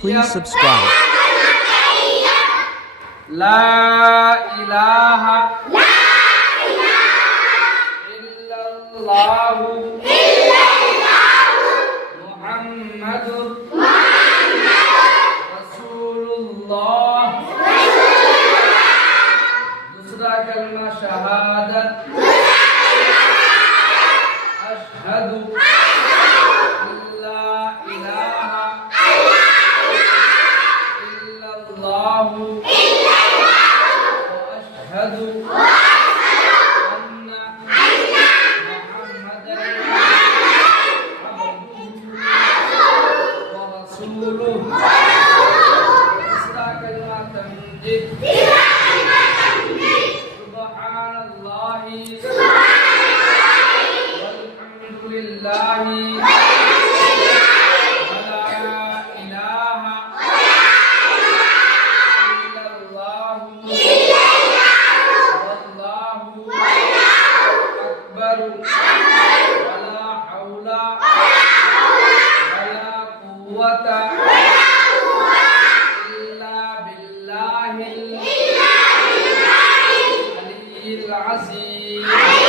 Please subscribe. لا إله إلا الله محمد رسول الله दूसरा कलमा शहादत अशहदु अल्ला इलाहा इल्लल्लाह وأشهد أن محمدا عبده ورسوله तीसरा कलमा तमजीद सुब्हान अल्लाह वल्हम्दुलिल्लाह वला इलाहा इल्लल्लाह वल्लाहु अकबर वला हौला वला कुव्वता इल्ला बिल्लाहिल अलील अज़ीम।